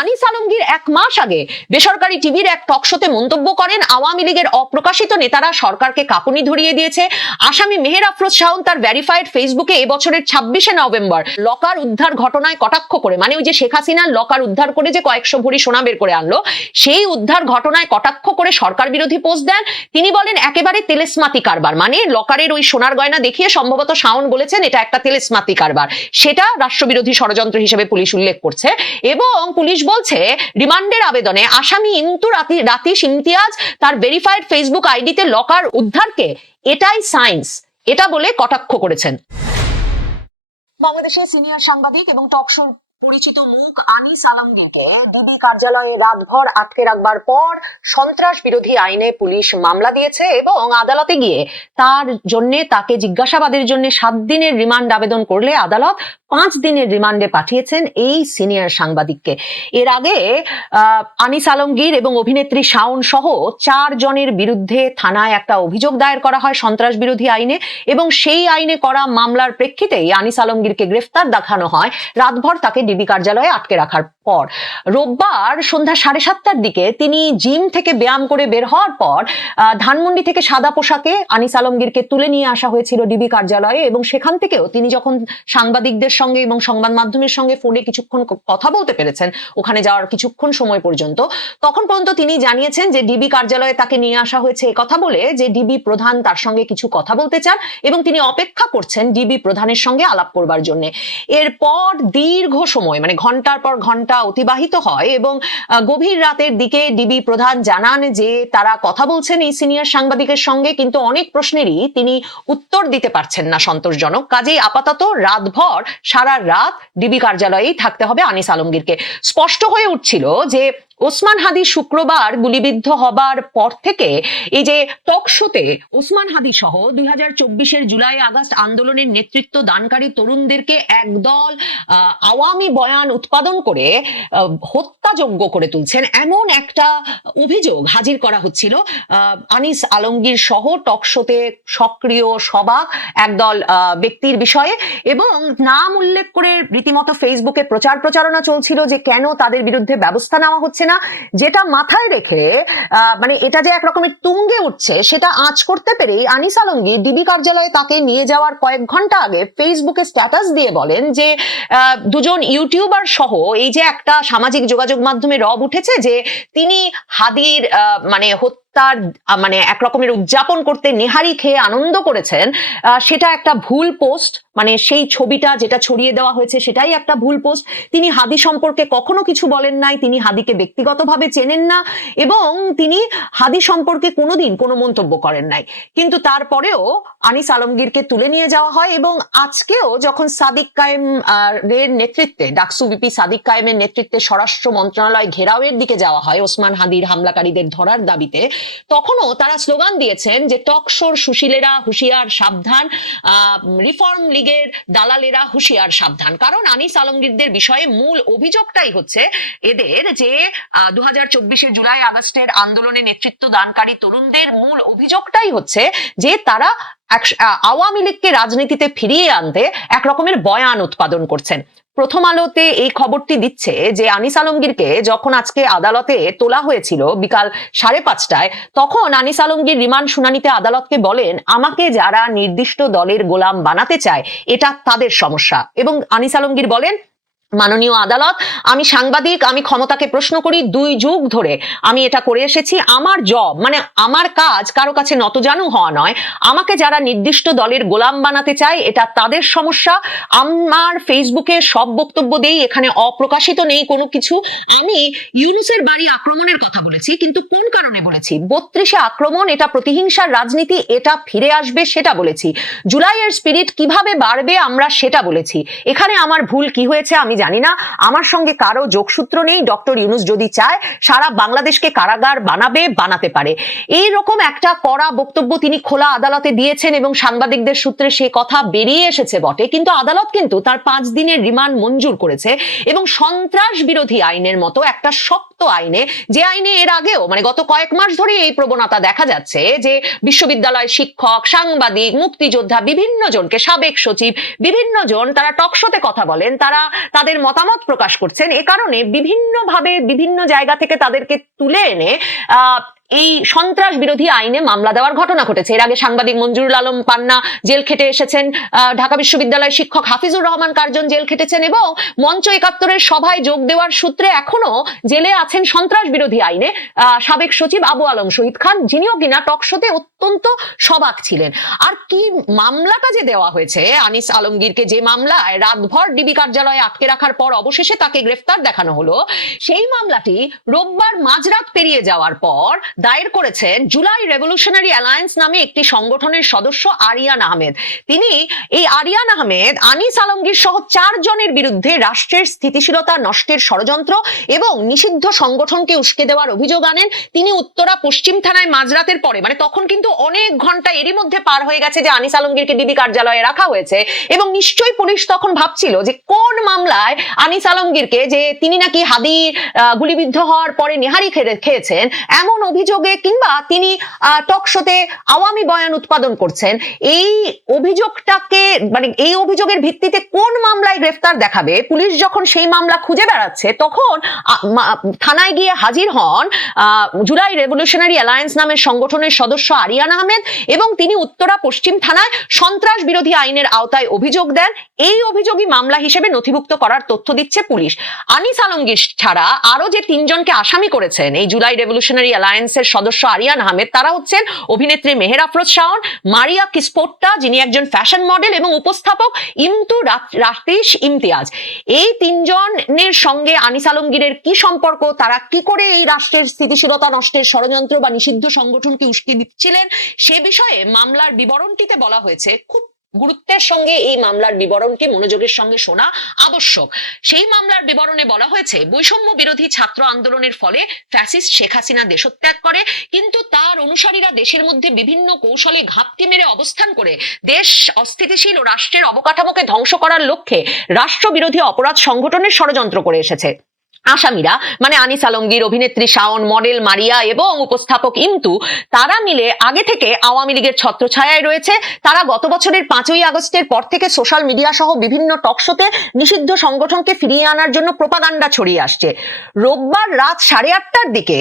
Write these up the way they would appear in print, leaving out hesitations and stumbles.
আনিস আলমগীর এক মাস আগে বেসরকারি টিভির এক টকশোতে মন্তব্য করেন, আওয়ামী লীগের অপ্রকাশিত নেতারা সরকারকে কাঁপুনি ধরিয়ে দিয়েছে। আসামি মেহের আফরোজ শাওন তার ভেরিফাইড ফেসবুকে এবছরের 26শে নভেম্বর লকার উদ্ধার ঘটনায় কটাক্ষ করে, মানে ওই যে শেখ হাসিনার লকার উদ্ধার করে যে কয়েকশো ভরি সোনা বের করে আনলো, সেই উদ্ধার ঘটনায় কটাক্ষ করে সরকার বিরোধী পোস্ট দেন। তিনি বলেন একেবারে তেলেসমাতি কারবার, মানে লকারের ওই সোনার গয়না দেখিয়ে সম্ভবত শাওন বলেছেন এটা একটা তেলেসমাতি কারবার, সেটা রাষ্ট্রবিরোধী ষড়যন্ত্র হিসেবে পুলিশ উল্লেখ করছে। এবং পুলিশ বলছে রিমান্ডের আবেদনে আসামি ইমতু রাতিশ ইমতিয়াজ তার ভেরিফাইড ফেসবুক আইডিতে লকার উদ্ধারকে এটাই সায়েন্স, এটা বলে কটাক্ষ করেছেন। বাংলাদেশের সিনিয়র সাংবাদিক এবং টকশোর পরিচিত মুখ আনিস আলমগীরকে ডিবি কার্যালয়ে রাতভর আটকে রাখবার পর সন্ত্রাস বিরোধী আইনে পুলিশ মামলা দিয়েছে এবং আদালতে গিয়ে তার জন্য তাকে জিজ্ঞাসাবাদের জন্য 7 দিনের রিমান্ড আবেদন করলে আদালত 5 দিনের রিমান্ডে পাঠিয়েছেন এই সিনিয়র সাংবাদিককে। এর আগে আনিস আলমগীর এবং অভিনেত্রী শাওন সহ 4 জনের বিরুদ্ধে থানায় একটা অভিযোগ দায়ের করা হয় সন্ত্রাস বিরোধী আইনে, এবং সেই আইনে করা মামলার প্রেক্ষিতেই আনিস আলমগীরকে গ্রেফতার দেখানো হয় রাতভর তাকে ডিবি কার্যালয়ে আটকে রাখার পর। রোববার সন্ধ্যা 7:30টার দিকে তিনি জিম থেকে ব্যায়াম করে বের হওয়ার পর ধানমন্ডি থেকে সাদা পোশাকে আনিস আলমগীরকে তুলে নিয়ে আসা হয়েছিল ডিবি কার্যালয়ে, এবং সেখান থেকেও তিনি যখন সাংবাদিকদের সঙ্গে এবং সংবাদ মাধ্যমের সঙ্গে ফোনে কিছুক্ষণ কথা বলতে পেরেছেন ওখানে যাওয়ার কিছুক্ষণ সময় পর্যন্ত, তখন পর্যন্ত তিনি জানিয়েছেন যে ডিবি কার্যালয়ে তাকে নিয়ে আসা হয়েছে কথা বলে যে ডিবি প্রধান তার সঙ্গে কিছু কথা বলতে চান এবং তিনি অপেক্ষা করছেন ডিবি প্রধানের সঙ্গে আলাপ করবার জন্য। এরপর দীর্ঘ সময়, মানে ঘন্টার পর ঘন্টা অতিবাহিত হয় এবং গভীর রাতের দিকে ডিবি প্রধান জানান যে তারা কথা বলছেন এই সিনিয়র সাংবাদিকের সঙ্গে, কিন্তু অনেক প্রশ্নেরই তিনি উত্তর দিতে পারছেন না সন্তোষজনক। কাজেই আপাতত রাতভর সারা রাত ডিবি কার্যালয়েই থাকতে হবে আনিস আলমগীরকে। স্পষ্ট হয়ে উঠছিল যে ওসমান হাদি শুক্রবার গুলিবিদ্ধ হবার পর থেকে এই যে টকশোতে ওসমান হাদি সহ 2024-এর জুলাই আগস্ট আন্দোলনের নেতৃত্ব দানকারী তরুণদেরকে একদল আওয়ামী বয়ান উৎপাদন করে হত্যাযোগ্য করে তুলছেন এমন একটা অভিযোগ হাজির করা হচ্ছিল আনিস আলমগীর সহ টকশোতে সক্রিয় সবাক একদল ব্যক্তির বিষয়ে, এবং নাম উল্লেখ করে রীতিমতো ফেসবুকে প্রচারণা চলছিল যে কেন তাদের বিরুদ্ধে ব্যবস্থা নেওয়া হচ্ছে না, যেটা মাথায় রেখে মানে এটা যে এক রকমের তুঙ্গে উঠছে সেটা আঁচ করতে পেরেই আনিস আলমগীর ডিবি কার্যালয়ে তাকে নিয়ে যাওয়ার কয়েক ঘন্টা আগে ফেসবুকে স্ট্যাটাস দিয়ে বলেন যে 2 জন ইউটিউবার সহ এই যে একটা সামাজিক যোগাযোগ মাধ্যমে রব উঠেছে যে তিনি হাদির মানে তার মানে একরকমের উদযাপন করতে নেহারি খেয়ে আনন্দ করেছেন, সেটা একটা ভুল পোস্ট, মানে সেই ছবিটা যেটা ছড়িয়ে দেওয়া হয়েছে সেটাই একটা ভুল পোস্ট। তিনি হাদি সম্পর্কে কখনো কিছু বলেন নাই, তিনি হাদিকে ব্যক্তিগতভাবে চেনেন না এবং তিনি হাদি সম্পর্কে কোনোদিন কোনো মন্তব্য করেন নাই। কিন্তু তারপরেও আনিস আলমগীরকে তুলে নিয়ে যাওয়া হয় এবং আজকেও যখন সাদিক কায়েম এর নেতৃত্বে ডাকসু বিপি সাদিক কায়েমের নেতৃত্বে স্বরাষ্ট্র মন্ত্রণালয় ঘেরাওয়ের দিকে যাওয়া হয় ওসমান হাদির হামলাকারীদের ধরার দাবিতে, তখনও তারা স্লোগান দিয়েছেন যে টকশোর সুশীলেরা হুঁশিয়ার সাবধান, রিফর্ম লীগের দালালেরা হুঁশিয়ার সাবধান। কারণ আনিস আলমগীরদের বিষয়ে মূল অভিযোগটাই হচ্ছে এদের যে 2024-এর জুলাই আগস্টের আন্দোলনে নেতৃত্ব দানকারী তরুণদের মূল অভিযোগটাই হচ্ছে যে তারা আওয়ামী লীগকে রাজনীতিতে ফিরিয়ে আনতে এক রকমের বয়ান উৎপাদন করছেন। প্রথম আলোতে এই খবরটি দিচ্ছে যে আনিস আলমগীরকে যখন আজকে আদালতে তোলা হয়েছিল বিকাল 5:30টায়, তখন আনিস আলমগীর রিমান্ড শুনানিতে আদালতকে বলেন আমাকে যারা নির্দিষ্ট দলের গোলাম বানাতে চায় এটা তাদের সমস্যা, এবং আনিস আলমগীর বলেন মাননীয় আদালত, আমি সাংবাদিক, আমি ক্ষমতাকে প্রশ্ন করি, 2 যুগ ধরে আমি এটা করে এসেছি, আমার জব মানে আমার কাজ কারো কাছে নতজানু হওয়া নয়, আমাকে যারা নির্দিষ্ট দলের গোলাম বানাতে চায় এটা তাদের সমস্যা। আমার ফেসবুকে সব বক্তব্য দেই, এখানে অপ্রকাশিত নেই কোনো কিছু। আমি ইউনূসের বাড়ি আক্রমণের কথা বলেছি, কিন্তু কোন কারণে বলেছি? 32-এ আক্রমণ, এটা প্রতিহিংসার রাজনীতি, এটা ফিরে আসবে সেটা বলেছি। জুলাইয়ের স্পিরিট কিভাবে বাড়বে আমরা সেটা বলেছি। এখানে আমার ভুল কি হয়েছে আমি জানি না, আমার সঙ্গে কারো যোগসূত্র নেই। ডক্টর ইউনূস যদি চায় সারা বাংলাদেশকে কারাগার বানাতে পারে। এই রকম একটা কড়া বক্তব্য তিনি খোলা আদালতে দিয়েছেন এবং সাংবাদিকদের সূত্রে সে কথা বেরিয়ে এসেছে বটে, কিন্তু আদালত কিন্তু তার 5 দিনের রিমান্ড মঞ্জুর করেছে এবং সন্ত্রাস বিরোধী আইনের মতো একটা শক্ত আইনে, যে আইনে এর আগেও মানে গত কয়েক মাস ধরে এই প্রবণতা দেখা যাচ্ছে যে বিশ্ববিদ্যালয় শিক্ষক, সাংবাদিক, মুক্তিযোদ্ধা বিভিন্ন জনকে, সাবেক সচিব বিভিন্ন জন তারা টকশোতে কথা বলেন, তারা তাদের তাদের মতামত প্রকাশ করছেন। এ কারণে বিভিন্নভাবে বিভিন্ন জায়গা থেকে তাদেরকে তুলে এনে এই সন্ত্রাস বিরোধী আইনে মামলা দেওয়ার ঘটনা ঘটেছে। এর আগে সাংবাদিক মঞ্জুরুল আলম পান্না জেল খেটে এসেছেন, ঢাকা বিশ্ববিদ্যালয়ের শিক্ষক হাফিজুর রহমান কার্জন জেল খেটেছেন, এবং মঞ্চ ৭১-এর সভায় যোগ দেওয়ার সূত্রে এখনো জেলে আছেন সন্ত্রাস বিরোধী আইনে সাবেক সচিব আবু আলম শহীদ খান, যিনিও কিনা টকশোতে অত্যন্ত সবাক ছিলেন। আর কি মামলাটা যে দেওয়া হয়েছে আনিস আলমগীরকে, যে মামলায় রাতভর ডিবি কার্যালয়ে আটকে রাখার পর অবশেষে তাকে গ্রেফতার দেখানো হলো, সেই মামলাটি রোববার মাঝরাত পেরিয়ে যাওয়ার পর দায়ের করেছেন জুলাই রেভলিউশনারি অ্যালায়েন্স নামে একটি সংগঠনের সদস্য আরিয়ান আহমেদ। তিনি এই আরিয়ান আহমেদ আনিস আলমগীর সহ 4 জনের বিরুদ্ধে রাষ্ট্রের স্থিতিশীলতা নষ্টের ষড়যন্ত্র এবং নিষিদ্ধ সংগঠনকে উস্কে দেওয়ার অভিযোগ আনেন। তিনি উত্তরা পশ্চিম থানায় মাঝরাতের পরে, মানে তখন কিন্তু অনেক ঘন্টা এরই মধ্যে পার হয়ে গেছে যে আনিস আলমগীরকে ডিবি কার্যালয়ে রাখা হয়েছে, এবং নিশ্চয়ই পুলিশ তখন ভাবছিল যে কোন মামলায় আনিস আলমগীরকে, যে তিনি নাকি হাদি গুলিবিদ্ধ হওয়ার পরে নেহারি খেয়েছেন এমন অভিযোগে, কিংবা তিনি টকশোতে আওয়ামী বয়ান উৎপাদন করছেন, এই অভিযোগটাকে, মানে এই অভিযোগের ভিত্তিতে কোন মামলায় গ্রেফতার দেখাবে। পুলিশ যখন সেই মামলা খুঁজে বেড়াচ্ছে, তখন থানায় গিয়ে হাজির হন জুলাই রেভলিউশনারি অ্যালায়েন্স নামের সংগঠনের সদস্য আরিয়ান আহমেদ, এবং তিনি উত্তরা পশ্চিম থানায় সন্ত্রাস বিরোধী আইনের আওতায় অভিযোগ দেন। এই অভিযোগই মামলা হিসেবে নথিভুক্ত করার তথ্য দিচ্ছে পুলিশ। আনিস আলমগীর ছাড়া আরো যে 3 জনকে আসামি করেছেন এই জুলাই রেভলিউশনারি অ্যালায়েন্সের সদস্য আরিয়ান আহমেদ, তারা হচ্ছেন অভিনেত্রী মেহের আফরোজ শাওন, মারিয়া কিসপোট্টা যিনি একজন ফ্যাশন মডেল, এবং উপস্থাপক ইমতু রাতিশ ইমতিয়াজ। এই 3 জনের সঙ্গে আনিস আলমগীরের কি সম্পর্ক, তারা কি করে এই রাষ্ট্রের স্থিতিশীলতা নষ্টের ষড়যন্ত্র বা নিষিদ্ধ সংগঠনকে উস্কে দিচ্ছিলেন, সে বিষয়ে মামলার বিবরণটিতে বলা হয়েছে। খুব গুরুত্বের সঙ্গে এই মামলার বিবরণটি মনোযোগের সঙ্গে শোনা আবশ্যক। সেই মামলার বিবরণে বলা হয়েছে, বৈষম্য বিরোধী ছাত্র আন্দোলনের ফলে ফ্যাসিস্ট শেখ হাসিনা দেশত্যাগ করে, কিন্তু তার অনুসারীরা দেশের মধ্যে বিভিন্ন কৌশলে ঘাপটি মেরে অবস্থান করে দেশ অস্থিতিশীল ও রাষ্ট্রের অবকাঠামোকে ধ্বংস করার লক্ষ্যে রাষ্ট্রবিরোধী অপরাধ সংগঠনের ষড়যন্ত্র করে এসেছে। আসামিরা মানে আনিস আলমগীর, অভিনেত্রী শাওন, মডেল মারিয়া এবং উপস্থাপক ইমতু, তারা মিলে আগে থেকে আওয়ামী লীগের ছত্রছায়ায় রয়েছে। তারা গত বছরের 5ই আগস্টের পর থেকে সোশ্যাল মিডিয়া সহ বিভিন্ন টকশোতে নিষিদ্ধ সংগঠনকে ফিরিয়ে আনার জন্য প্রোপাগান্ডা ছড়িয়ে আসছে। রোববার রাত 8:30টার দিকে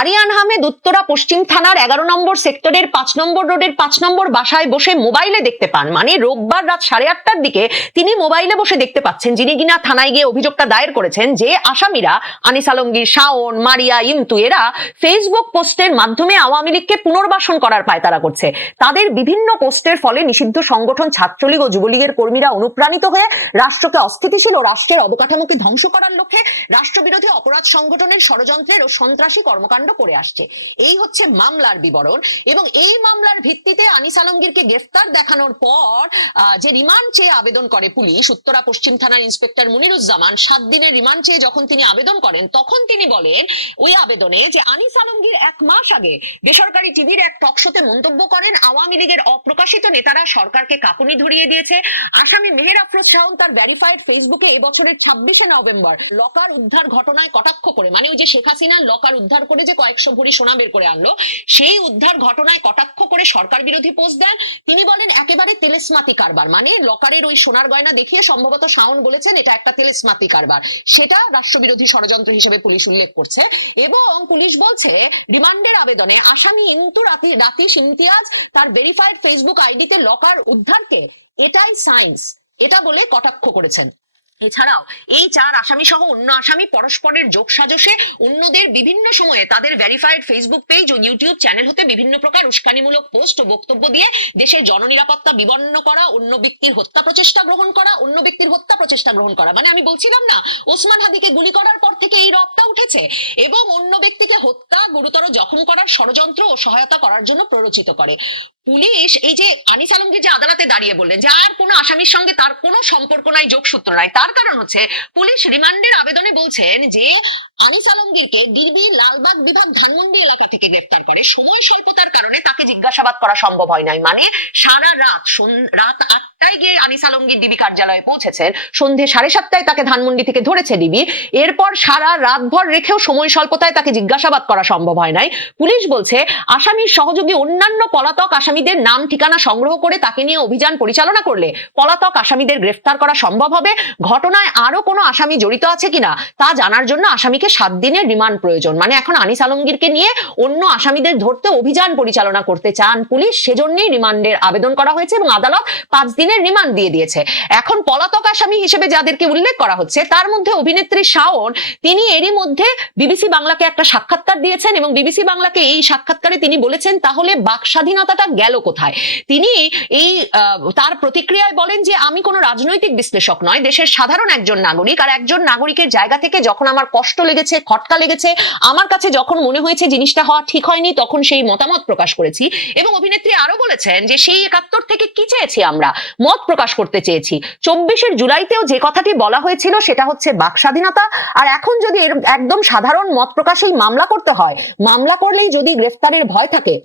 আরিয়ান আহমেদ উত্তরা পশ্চিম থানার 11 নম্বর সেক্টরের 5 নম্বর রোডের 5 নম্বর বাসায় বসে মোবাইলে দেখতে পান। মানে রোববার রাত 8:30টার দিকে তিনি মোবাইলে বসে দেখতে পাচ্ছেন, যিনি কিনা থানায় গিয়ে অভিযোগটা দায়ের করেছেন, যে আসামি আনিস আলমগীর, শাওন, মারিয়া, ইমতু এরা ফেসবুক পোস্টের মাধ্যমে আওয়ামী লীগকে পুনর্বাসন করার পায়তারা করছে। তাদের বিভিন্ন পোস্টের ফলে নিষিদ্ধ সংগঠন ছাত্রলীগ ও যুবলীগের কর্মীরা অনুপ্রাণিত হয়ে রাষ্ট্রকে অস্থিতিশীল ও রাষ্ট্রের অবকাঠামোকে ধ্বংস করার লক্ষ্যে রাষ্ট্রবিরোধী অপরাধ সংগঠনের ষড়যন্ত্রের ও সন্ত্রাসী কর্মকাণ্ড করে আসছে। এই হচ্ছে মামলার বিবরণ, এবং এই মামলার ভিত্তিতে আনিস আলমগীরকে গ্রেফতার দেখানোর পর যে রিমান্ড চেয়ে আবেদন করে পুলিশ, উত্তরা পশ্চিম থানার ইন্সপেক্টর মুনিরুজ্জামান 7 দিনের রিমান্ড চেয়ে যখন তিনি আবেদন করেন, তখন তিনি বলেন ওই আবেদনে যে আনিস আলমগীর 1 মাস আগে বেসরকারি টিভির এক টকশোতে মন্তব্য করেন, আওয়ামী লীগের অপ্রকাশিত নেতারা সরকারকে কাঁপুনি ধরিয়ে দিয়েছে। আসামি মেহের আফরোজ শাওন তার ভেরিফাইড ফেসবুকে এবছরের 26শে নভেম্বর লকার উদ্ধার ঘটনায় কটাক্ষ করে, মানে ওই যে শেখ হাসিনার লকার উদ্ধার করে যে কয়েকশো ভরি সোনা বের করে আনলো, সেই উদ্ধার ঘটনায় কটাক্ষ করে সরকার বিরোধী পোস্ট দেন। তিনি বলেন একেবারে তেলেসমাতি কারবার, মানে লকারের ওই সোনার গয়না দেখিয়ে সম্ভবত শাওন বলেছেন এটা একটা তেলেসমাতি কারবার, সেটা রাষ্ট্রবিরোধী ষড়যন্ত্র হিসেবে পুলিশ উল্লেখ করছে। এবং পুলিশ বলছে রিমান্ডের আবেদনে আসামি ইমতু রাতিশ ইমতিয়াজ তার ভেরিফাইড ফেসবুক আইডিতে লকার উদ্ধারকে এটাই সায়েন্স, এটা বলে কটাক্ষ করেছেন। এছাড়াও এই 4 আসামি সহ অন্য আসামি পরস্পরের যোগসাজশে অন্যদের বিভিন্ন সময়ে তাদের ভেরিফাইড ফেসবুক পেজ ও ইউটিউব চ্যানেল হতে বিভিন্ন প্রকার উস্কানিমূলক পোস্ট ও বক্তব্য দিয়ে দেশের জননিরাপত্তা বিবন্ন করা, অন্য ব্যক্তির হত্যা প্রচেষ্টা গ্রহণ করা, মানে আমি বলছিলাম না ওসমান হাদিকে গুলি করার পর থেকে এই রবটা উঠেছে, এবং অন্য ব্যক্তিকে হত্যা, গুরুতর জখম করার ষড়যন্ত্র ও সহায়তা করার জন্য প্ররোচিত করে। পুলিশ এই যে আনিস আলমগীর যে আদালতে দাঁড়িয়ে বললেন যে আর কোনো আসামির সঙ্গে তার কোনো সম্পর্ক নাই, যোগসূত্র নাই, তার কারণ হচ্ছে পুলিশ রিমান্ডের আবেদনে বলছেন যে আনিস আলমগীরকে ডিবি লালবাগ বিভাগ ধানমন্ডি এলাকা থেকে গ্রেফতার করে সময় স্বল্পতার কারণে তাকে জিজ্ঞাসাবাদ করা সম্ভব হয় নাই। মানে সারা রাত 8টা 8টায় গিয়ে আনিস আলমগীর ডিবি কার্যালয়ে পৌঁছেছেন, সন্ধে 7:30টায় তাকে ধানমন্ডি থেকে ধরেছে ডিবি। এরপর সারা রাতভর রেখেও সময় স্বল্পতায় তাকে জিজ্ঞাসাবাদ করা সম্ভব হয় নাই। পুলিশ বলছে আসামির সহযোগী অন্যান্য পলাতক আসামিদের নাম ঠিকানা সংগ্রহ করে তাকে নিয়ে অভিযান পরিচালনা করলে পলাতক আসামিদের গ্রেফতার করা সম্ভব হবে। ঘটনায় আরো কোনো আসামি জড়িত আছে কিনা তা জানার জন্য আসামিকে 7 দিনের রিমান্ড প্রয়োজন। মানে এখন আনিস আলমগীরকে নিয়ে অন্য আসামিদের ধরতে অভিযান পরিচালনা করতে চান পুলিশ, সেজন্যই রিমান্ডের আবেদন করা হয়েছে এবং আদালত 5 দিনের রিমান্ড দিয়ে দিয়েছে। এখন পলাতক আসামি হিসেবে যাদেরকে উল্লেখ করা হচ্ছে তার মধ্যে অভিনেত্রী শাওন, তিনি এরই মধ্যে বিবিসি বাংলাকে একটা সাক্ষাৎকার দিয়েছেন এবং বিবিসি বাংলাকে এই সাক্ষাৎকারে তিনি বলেছেন তাহলে বাক স্বাধীনতাটা গেল কোথায়। তিনি এই তার প্রতিক্রিয়ায় বলেন যে আমি কোনো রাজনৈতিক বিশ্লেষক নয়, দেশের সাধারণ একজন নাগরিক, আর একজন নাগরিকের জায়গা থেকে যখন আমার কষ্ট লেগেছে, খটকা লেগেছে, আমার কাছে যখন মনে হয়েছে জিনিসটা হওয়া ঠিক হয়নি, তখন সেই মতামত প্রকাশ করেছি। এবং অভিনেত্রী আরো বলেছেন যে সেই 71 থেকে কি চেয়েছি, আমরা মত প্রকাশ করতে চেয়েছি। 24 জুলাইতেও যে কথাটি বলা হয়েছিল সেটা হচ্ছে বাক স্বাধীনতা। আর এখন যদি একদম সাধারণ মত প্রকাশেই মামলা করতে হয়, মামলা করলেই যদি গ্রেফতারের ভয় থাকে,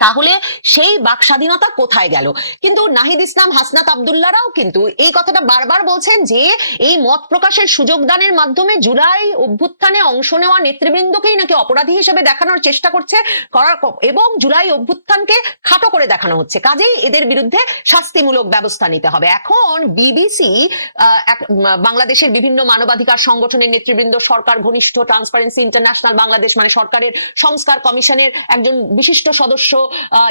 তাহলে সেই বাক স্বাধীনতা কোথায় গেল। কিন্তু নাহিদ ইসলাম, হাসনাত আব্দুল্লাহরাও কিন্তু এই কথাটা বারবার বলছেন যে এই মত প্রকাশের সুযোগ দানের মাধ্যমে জুলাই অভ্যুত্থানে অংশ নেওয়া নেতৃবৃন্দকেই নাকি অপরাধী হিসেবে দেখানোর চেষ্টা করছে এবং জুলাই অভ্যুত্থানকে খাটো করে দেখানো হচ্ছে, কাজেই এদের বিরুদ্ধে শাস্তিমূলক ব্যবস্থা নিতে হবে। এখন বিবিসি বাংলাদেশের বিভিন্ন মানবাধিকার সংগঠনের নেতৃবৃন্দ, সরকার ঘনিষ্ঠ ট্রান্সপারেন্সি ইন্টারন্যাশনাল বাংলাদেশ মানে সরকারের সংস্কার কমিশনের একজন বিশিষ্ট সদস্য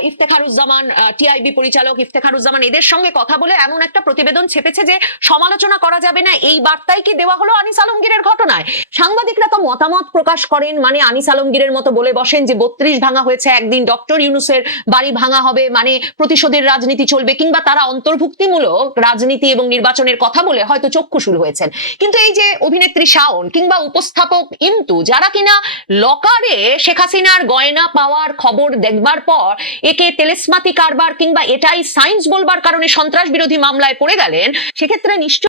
ইফতেখারুজ্জামান, টিআইবি পরিচালক ইফতেখারুজ্জামান, এদের সঙ্গে কথা বলে এমন একটা প্রতিবেদন ছেপেছে যে সমালোচনা করা যাবে না, এই বার্তাই কি দেওয়া হলো আনিস আলমগীরের ঘটনায়। সাংবাদিকরা তো মতামত প্রকাশ করেন, মানে আনিস আলমগীরের মতো বলে বসেন যে 32 ভাঙা হয়েছে, একদিন ডক্টর ইউনূসের বাড়ি ভাঙা হবে, মানে প্রতিশোধের রাজনীতি চলবে, কিংবা তারা অন্তর্ভুক্তিমূলক রাজনীতি এবং নির্বাচনের কথা বলে হয়তো চক্ষুশূল হয়েছেন। কিন্তু এই যে অভিনেত্রী শাওন কিংবা উপস্থাপক ইমতু, যারা কিনা লকারে শেখ হাসিনার গয়না পাওয়ার খবর দেখবার পর একে তেলেসমাতি কারবার কিংবা এটাই সায়েন্স বলবার কারণে সন্ত্রাস বিরোধী মামলায় পড়ে গেলেন, সেক্ষেত্রে নিশ্চয়